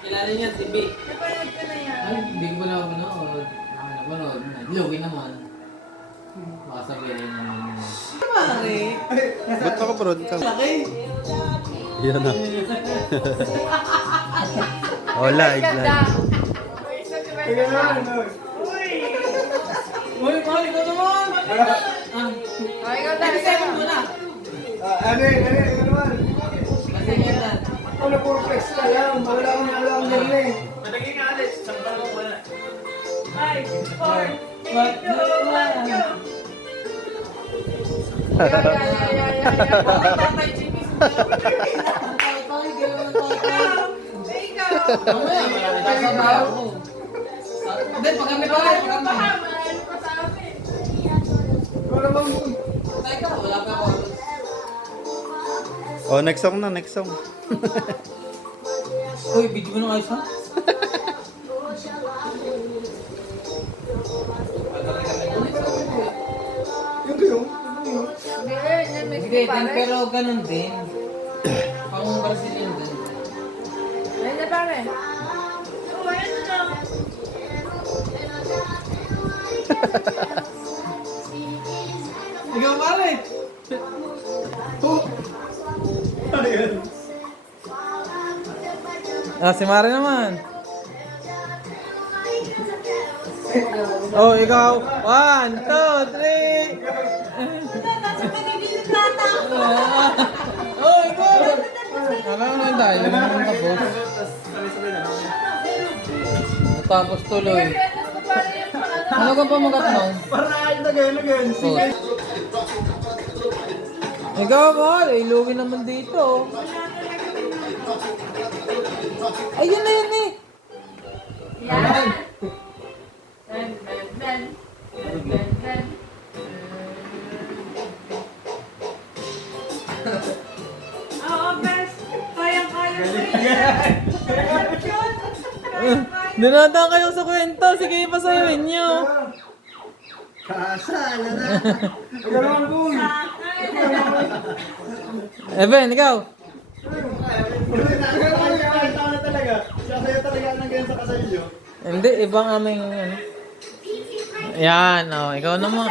kilala niya, si B. Napanood ko na yan. Ay, hindi ko na napanood. Napanood mo na. Lugi naman. Baka sabihin naman. Pare! Ba't nakaparod ka? Laki! Yan na. Oh, live, live. Uy, pare, ikaw naman! Ay, ikaw tayo. Kasi mo muna. Ano naman? Kasi yan. Ano, puro flex ka lang. Wala akong galing. Malagay nga alis. Sampal mo wala. 5, 4, 3, 2, 1, go! Tatay Jimmy. Tatay, gano'n tatay. Ikaw! Mamaya, sasabaw ko. Hindi, pag kami pa rin, pag kami. Marami pa sa amin. Wala bang Teka, wala pa ako. Oh, next song na, next song. Uy, video mo nung ayos ha? yung kayo? Hindi, yan may Hindi, din, pare. pero ganun din. Pang Brazilian din. Ayun na pare. Oh, ayun na. Ikaw pare! Ano yan? Si Mari naman. Oh, ikaw. 1, 2, 3. Oh, ikaw. Alam mo na tayo. Tapos. Tapos tuloy. Ano ka pa magatanaw? Para again. Oh. Ikaw ba? Ilugin naman dito. Ayun na yun eh. Yan. Ben, ben, ben. Ben, ben. Oo, best. Kayang-kaya mo Dinadaan kayo sa kwento. Sige, ipasayawin nyo. Kasala na. Ikaw naman, boy. Ben, ikaw. Ikaw na talaga. Sasaya talaga ang ganyan sa kasayo. Hindi, ibang aming ano. Yan, oh, ikaw naman.